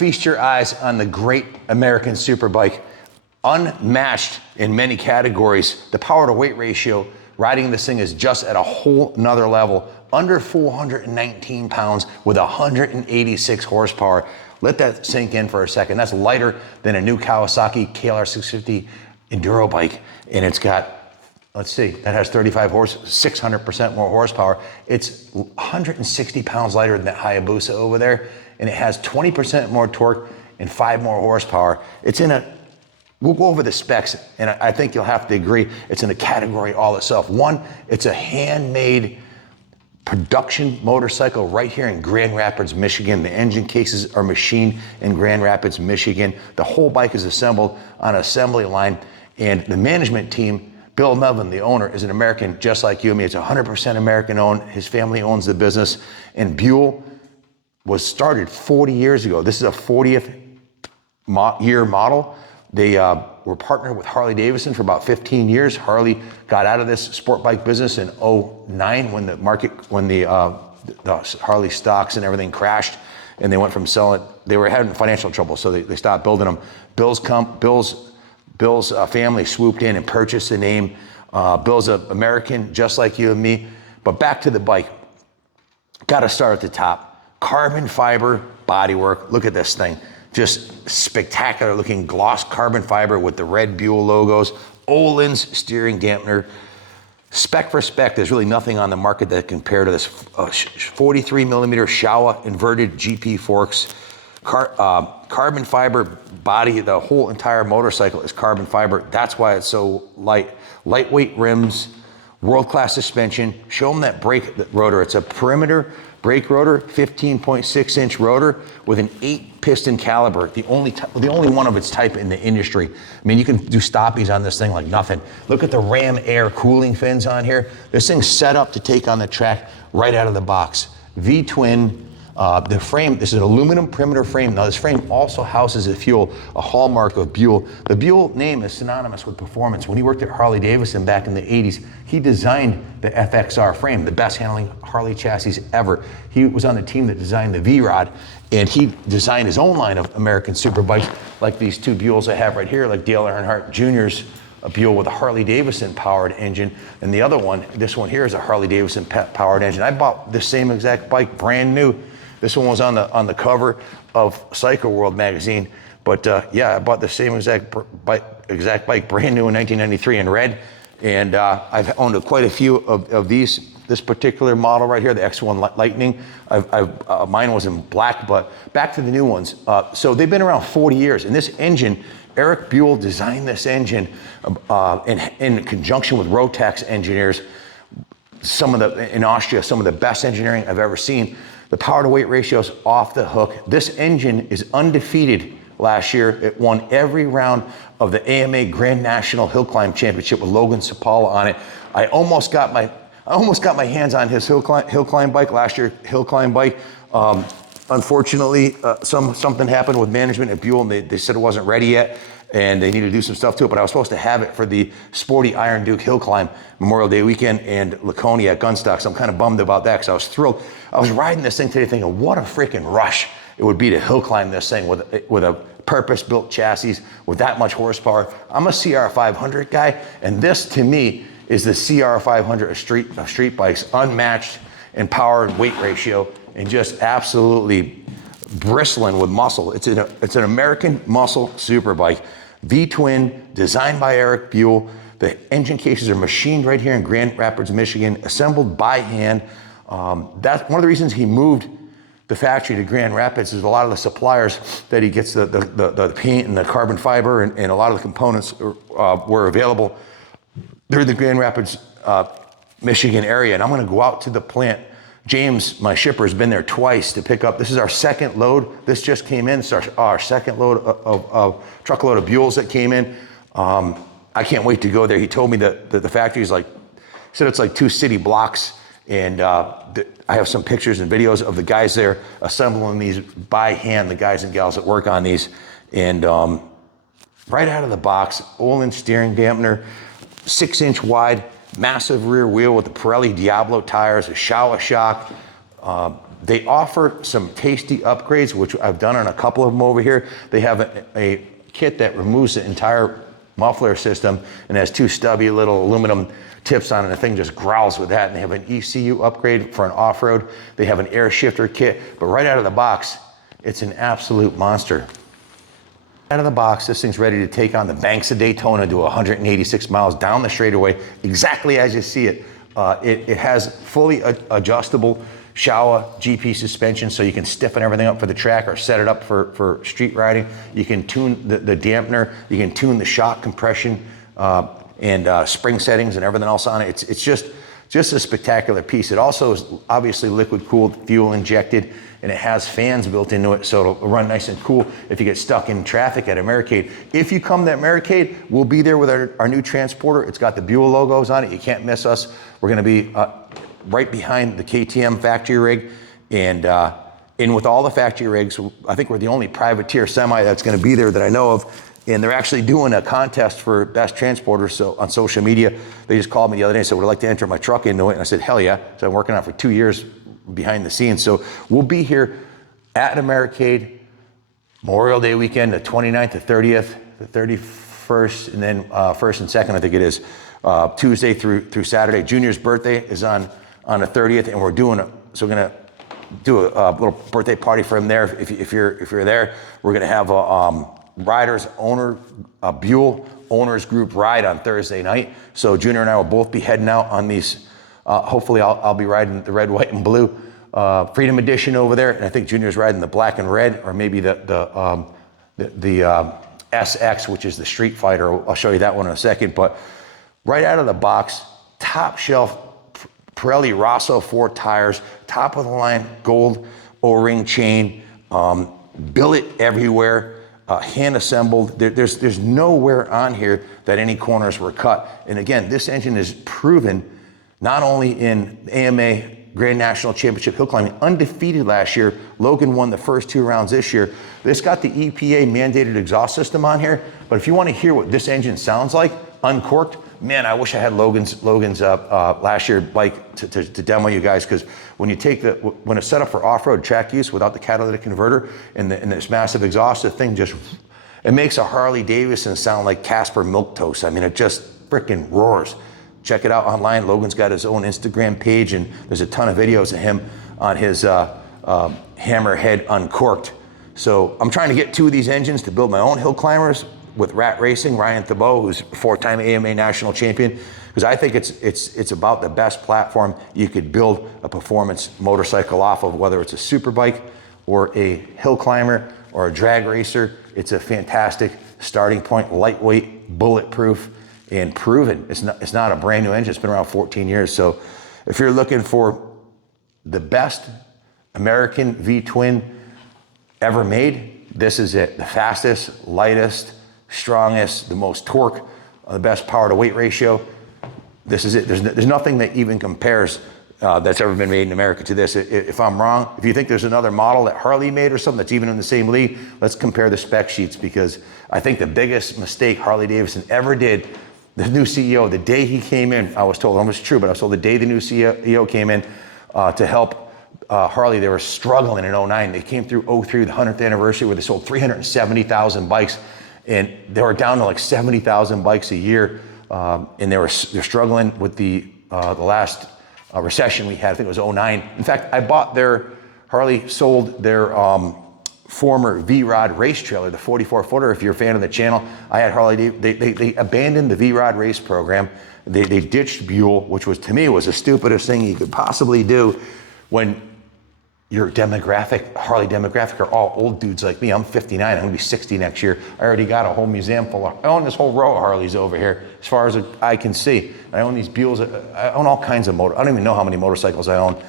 feast your eyes on the great American Superbike. Unmatched in many categories. The power to weight ratio, riding this thing is just at a whole nother level. Under 419 pounds with 186 horsepower. Let that sink in for a second. That's lighter than a new Kawasaki KLR 650 Enduro bike. And it's got, let's see, that has 600% more horsepower. It's 160 pounds lighter than that Hayabusa over there. And it has 20% more torque and 5 more horsepower. It's in a, we'll go over the specs, and I think you'll have to agree, it's in a category all itself. One, it's a handmade production motorcycle right here in Grand Rapids, Michigan. The engine cases are machined in Grand Rapids, Michigan. The whole bike is assembled on an assembly line, and the management team, Bill Melvin, the owner, is an American just like you and me. It's 100% American owned. His family owns the business, and Buell was started 40 years ago. This is a 40th year model. They were partnered with Harley Davidson for about 15 years. Harley got out of this sport bike business in 2009 when the Harley stocks and everything crashed, and they went from selling, they were having financial trouble, so they stopped building them. Bill's family swooped in and purchased the name. Bill's an American just like you and me. But back to the bike. Got to start at the top. Carbon fiber bodywork. Look at this thing. Just spectacular looking gloss carbon fiber with the red Buell logos. Öhlins steering dampener. Spec for spec, there's really nothing on the market that compare to this 43 millimeter Showa inverted GP forks. Carbon fiber body, the whole entire motorcycle is carbon fiber. That's why it's so light. Lightweight rims, world-class suspension. Show them that brake rotor. It's a perimeter brake rotor, 15.6 inch rotor with an 8 piston caliber, the only one of its type in the industry. I mean, you can do stoppies on this thing like nothing. Look at the Ram Air cooling fins on here. This thing's set up to take on the track right out of the box. V-twin, the frame, this is an aluminum perimeter frame. Now this frame also houses a fuel, a hallmark of Buell. The Buell name is synonymous with performance. When he worked at Harley Davidson back in the 80s, he designed the FXR frame, the best handling Harley chassis ever. He was on the team that designed the V-Rod, and he designed his own line of American Superbikes, like these two Buells I have right here, like Dale Earnhardt Jr.'s a Buell with a Harley Davidson powered engine, and the other one, this one here, is a Harley Davidson powered engine. I bought the same exact bike, brand new. This one was on the cover of Cycle World magazine, but yeah, I bought the same exact bike, brand new in 1993 in red, and I've owned quite a few of these. This particular model right here, the X1 Lightning, mine was in black, but back to the new ones. So they've been around 40 years, and this engine, Eric Buell designed this engine in conjunction with Rotax engineers, in Austria, some of the best engineering I've ever seen. The power to weight ratio is off the hook. This engine is undefeated last year. It won every round of the AMA Grand National Hill Climb Championship with Logan Sapala on it. I almost got my hands on his hill climb bike last year, hill climb bike. Unfortunately, something happened with management at Buell, and they said it wasn't ready yet, and they needed to do some stuff to it, but I was supposed to have it for the Sporty Iron Duke Hill Climb Memorial Day weekend and Laconia at Gunstock, so I'm kind of bummed about that because I was thrilled. I was riding this thing today thinking, what a freaking rush it would be to hill climb this thing with a purpose-built chassis with that much horsepower. I'm a CR500 guy, and this to me is the CR500 of street bikes, unmatched in power and weight ratio, and just absolutely bristling with muscle. It's an American muscle superbike. V-twin, designed by Eric Buell. The engine cases are machined right here in Grand Rapids, Michigan, assembled by hand. That's one of the reasons he moved the factory to Grand Rapids, is a lot of the suppliers that he gets the paint and the carbon fiber and a lot of the components were available. They're in the Grand Rapids, Michigan area, and I'm gonna go out to the plant. James, my shipper, has been there twice to pick up. This is our second load. This just came in. It's our second load of truckload of Buells that came in. I can't wait to go there. He told me that the factory is he said it's like 2 city blocks. And I have some pictures and videos of the guys there assembling these by hand, the guys and gals that work on these. And right out of the box, Öhlins steering dampener, 6-inch wide, massive rear wheel with the Pirelli Diablo tires, a Showa shock, They offer some tasty upgrades, which I've done on a couple of them over here. They have a kit that removes the entire muffler system and has two stubby little aluminum tips on it. The thing just growls with that. And they have an ECU upgrade for an off-road. They have an air shifter kit, but right out of the box, it's an absolute monster. Out of the box, this thing's ready to take on the banks of Daytona, do 186 miles down the straightaway, exactly as you see it. It has fully adjustable Showa GP suspension, so you can stiffen everything up for the track or set it up for street riding. You can tune the dampener, you can tune the shock compression and spring settings and everything else on it. It's just a spectacular piece. It also is obviously liquid cooled, fuel injected, and it has fans built into it, so it'll run nice and cool if you get stuck in traffic at Americade. If you come to Americade, we'll be there with our new transporter. It's got the Buell logos on it. You can't miss us. We're gonna be right behind the KTM factory rig, and in with all the factory rigs. I think we're the only privateer semi that's gonna be there that I know of. And they're actually doing a contest for best transporter. So on social media, they just called me the other day and said, would I like to enter my truck into it? And I said, hell yeah. So I'm working on it for 2 years behind the scenes. So we'll be here at Americade Memorial Day weekend, the 29th, the 30th, the 31st, and then 1st and 2nd, I think it is, Tuesday through Saturday. Junior's birthday is on the 30th, and we're gonna do a little birthday party for him there. If you're there, we're gonna have a Buell owners group ride on Thursday night. So Junior and I will both be heading out on these. Hopefully I'll be riding the red, white, and blue Freedom Edition over there, and I think Junior's riding the black and red, or maybe the SX, which is the Street Fighter. I'll show you that one in a second. But right out of the box, top shelf Pirelli Rosso 4 tires, top of the line gold O-ring chain, billet everywhere. Hand assembled. There's nowhere on here that any corners were cut. And again, this engine is proven not only in AMA Grand National Championship hill climbing, undefeated last year. Logan won the first 2 rounds this year. This got the EPA mandated exhaust system on here. But if you want to hear what this engine sounds like, uncorked, man, I wish I had Logan's last year bike to demo you guys, because when it's set up for off-road track use without the catalytic converter and this massive exhaust, the thing it makes a Harley Davidson sound like Casper Milquetoast. I mean, it just freaking roars. Check it out online. Logan's got his own Instagram page, and there's a ton of videos of him on his Hammerhead Uncorked. So I'm trying to get 2 of these engines to build my own hill climbers with Rat Racing, Ryan Thibault, who's 4-time AMA national champion, because I think it's about the best platform you could build a performance motorcycle off of, whether it's a super bike or a hill climber or a drag racer. It's a fantastic starting point, lightweight, bulletproof, and proven. It's not a brand new engine. It's been around 14 years. So if you're looking for the best American V-twin ever made, this is it. The fastest, lightest, strongest, the most torque, the best power to weight ratio. This is it. There's nothing that even compares that's ever been made in America to this. If I'm wrong, if you think there's another model that Harley made or something that's even in the same league, let's compare the spec sheets, because I think the biggest mistake Harley Davidson ever did, the new CEO, the day he came in, I was told, almost true, but I was told the day the new CEO came in to help Harley, they were struggling in 09. They came through 03, the 100th anniversary, where they sold 370,000 bikes, and they were down to like 70,000 bikes a year, and they're struggling with the last recession we had. I think it was 09. In fact, Harley sold their former V-Rod race trailer, the 44-footer. If you're a fan of the channel, I had Harley. They abandoned the V-Rod race program. They ditched Buell, which was, to me, was the stupidest thing you could possibly do when your Harley demographic are all old dudes like me. I'm 59, I'm gonna be 60 next year. I already got a whole museum I own this whole row of Harleys over here, as far as I can see. I own these Buells, I own all kinds of I don't even know how many motorcycles I own.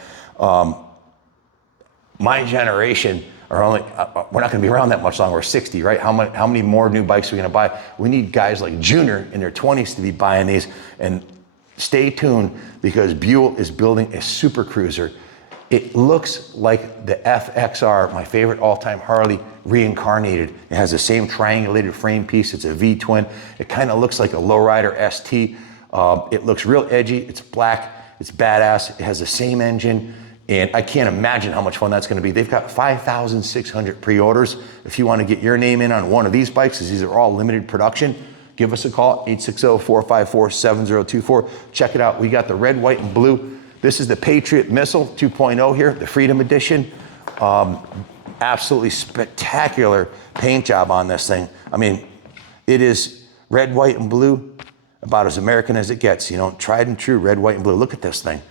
My generation are only, we're not gonna be around that much longer. We're 60, right? How many more new bikes are we gonna buy? We need guys like Junior in their 20s to be buying these. And stay tuned, because Buell is building a super cruiser. It looks like the FXR, my favorite all-time Harley, reincarnated. It has the same triangulated frame piece. It's a V-twin. It kind of looks like a lowrider ST. It looks real edgy. It's black. It's badass. It has the same engine. And I can't imagine how much fun that's gonna be. They've got 5,600 pre-orders. If you wanna get your name in on one of these bikes, because these are all limited production, give us a call, 860-454-7024. Check it out. We got the red, white, and blue. This is the Patriot Missile 2.0 here, the Freedom Edition. Absolutely spectacular paint job on this thing. I mean, it is red, white, and blue, about as American as it gets. You know, tried and true red, white, and blue. Look at this thing.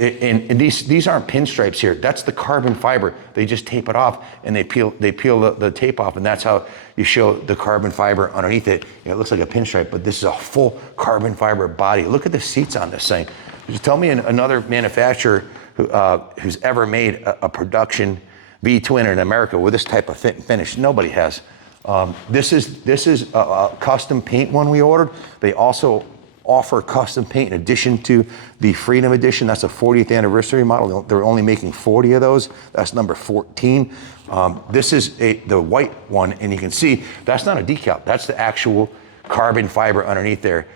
And these aren't pinstripes here. That's the carbon fiber. They just tape it off and they peel the tape off, and that's how you show the carbon fiber underneath it. You know, it looks like a pinstripe, but this is a full carbon fiber body. Look at the seats on this thing. Just tell me another manufacturer who's ever made a production V-twin in America with this type of fit and finish. Nobody has. This is a custom paint one we ordered. They also offer custom paint in addition to the Freedom Edition. That's a 40th anniversary model. They're only making 40 of those. That's number 14. This is the white one, and you can see that's not a decal. That's the actual carbon fiber underneath there.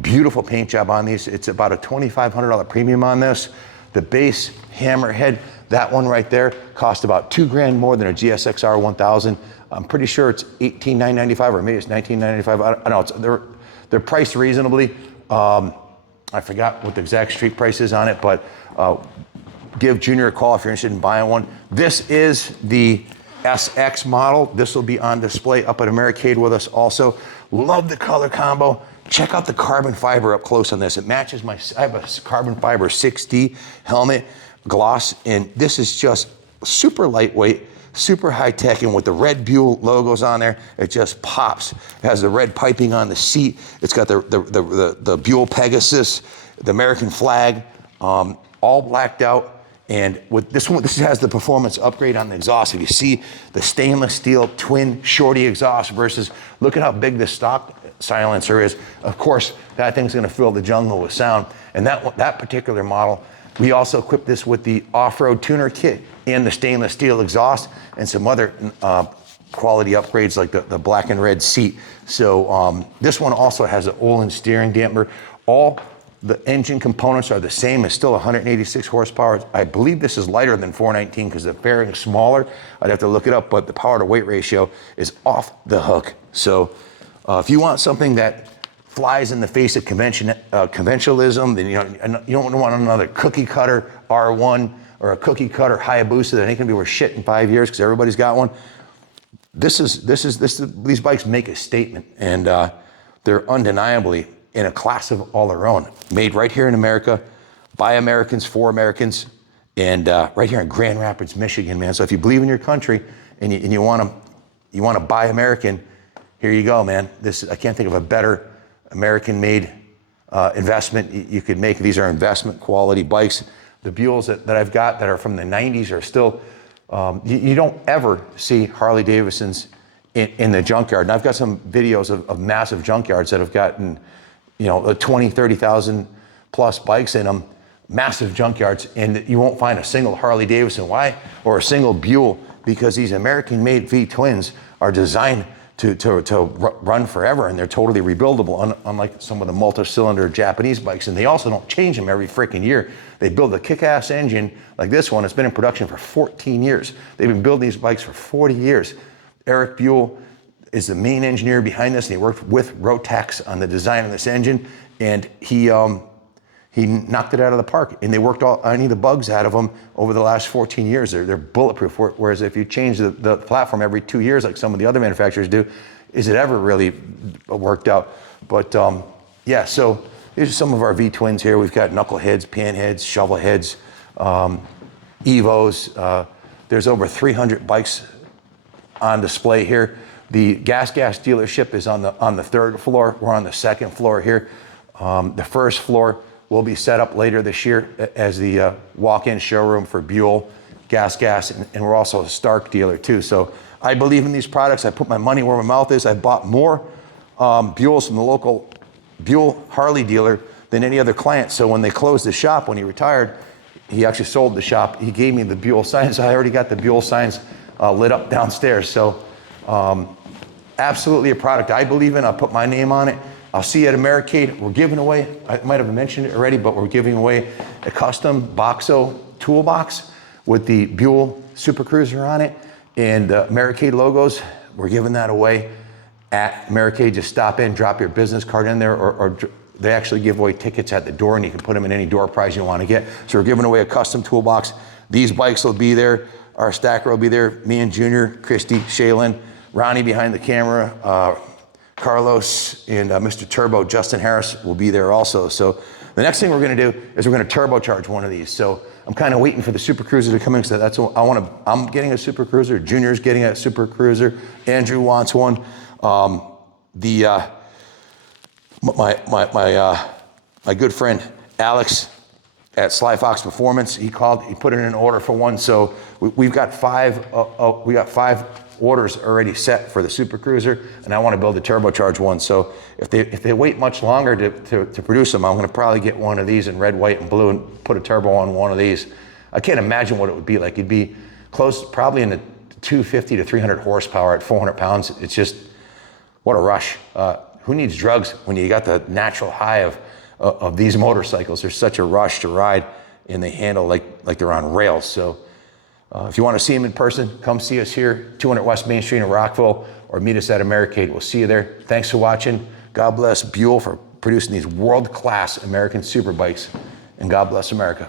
Beautiful paint job on these. It's about a $2,500 premium on this. The base Hammerhead, that one right there, cost about $2,000 more than a GSX-R 1000. I'm pretty sure it's $18,995 or maybe it's $19,995. I don't know. They're priced reasonably. I forgot what the exact street price is on it, but give Junior a call if you're interested in buying one. This is the SX model. This will be on display up at Americade with us also. Love the color combo. Check out the carbon fiber up close on this. It matches I have a carbon fiber 6D helmet gloss, and this is just super lightweight, super high tech, and with the red Buell logos on there, it just pops. It has the red piping on the seat. It's got the Buell Pegasus, the American flag, all blacked out. And with this one, this has the performance upgrade on the exhaust. If you see the stainless steel twin shorty exhaust versus, look at how big this stock silencer is. Of course, that thing's gonna fill the jungle with sound. And that particular model, we also equipped this with the off-road tuner kit and the stainless steel exhaust and some other quality upgrades like the black and red seat. So this one also has an Olin steering damper. All the engine components are the same. It's still 186 horsepower. I believe this is lighter than 419 because the fairing's smaller. I'd have to look it up, but the power to weight ratio is off the hook. So if you want something that flies in the face of conventionalism, then you don't want another cookie cutter R1 or a cookie cutter Hayabusa that ain't gonna be worth shit in 5 years because everybody's got one. These bikes make a statement, and they're undeniably in a class of all their own. Made right here in America, by Americans, for Americans, and right here in Grand Rapids, Michigan, man. So if you believe in your country and you want to buy American, here you go, man. I can't think of a better American-made investment you could make. These are investment quality bikes. The Buells that I've got that are from the 90s are still, you don't ever see Harley Davidsons in the junkyard. And I've got some videos of massive junkyards that have gotten, 20, 30,000 plus bikes in them, massive junkyards, and you won't find a single Harley Davidson. Why? Or a single Buell, because these American-made V-twins are designed to run forever, and they're totally rebuildable, unlike some of the multi-cylinder Japanese bikes. And they also don't change them every freaking year. They build a kick-ass engine like this one. It's been in production for 14 years. They've been building these bikes for 40 years. Eric Buell is the main engineer behind this, and he worked with Rotax on the design of this engine, and he knocked it out of the park. And they worked any of the bugs out of them over the last 14 years. They're bulletproof. Whereas if you change the platform every 2 years, like some of the other manufacturers do, is it ever really worked out? But yeah, so these are some of our V-twins here. We've got knuckleheads, panheads, shovelheads, Evos. There's over 300 bikes on display here. The gas dealership is on the third floor. We're on the second floor here. The first floor will be set up later this year as the walk-in showroom for Buell, gas, and we're also a Stark dealer too. So I believe in these products. I put my money where my mouth is. I bought more Buells from the local Buell Harley dealer than any other client. So when they closed the shop, when he retired, he actually sold the shop. He gave me the Buell signs. I already got the Buell signs lit up downstairs. So absolutely a product I believe in. I'll put my name on it. I'll see you at Americade. We're giving away, I might have mentioned it already, but we're giving away a custom Boxo toolbox with the Buell Super Cruiser on it and the Americade logos. We're giving that away at Americade. Just stop in, drop your business card in there, or they actually give away tickets at the door, and you can put them in any door prize you want to get. So we're giving away a custom toolbox. These bikes will be there. Our stacker will be there. Me and Junior, Christy, Shaylin, Ronnie behind the camera, Carlos, and Mr. Turbo, Justin Harris will be there also. So the next thing we're going to do is we're going to turbocharge one of these. So I'm kind of waiting for the Super Cruiser to come in. So that's what I want to. I'm getting a Super Cruiser. Junior's getting a Super Cruiser. Andrew wants one. My good friend Alex at Sly Fox Performance, he put in an order for one. So we've got five orders already set for the Super Cruiser, and I want to build a turbocharged one. So if they wait much longer to produce them, I'm going to probably get one of these in red, white, and blue and put a turbo on one of these. I can't imagine what it would be like. It'd be close, probably in the 250 to 300 horsepower at 400 pounds. It's just, what a rush. Who needs drugs when you got the natural high of these motorcycles? There's such a rush to ride, and they handle like they're on rails. So if you want to see them in person, come see us here, 200 West Main Street in Rockville, or meet us at Americade. We'll see you there. Thanks for watching. God bless Buell for producing these world-class American super bikes, and God bless America.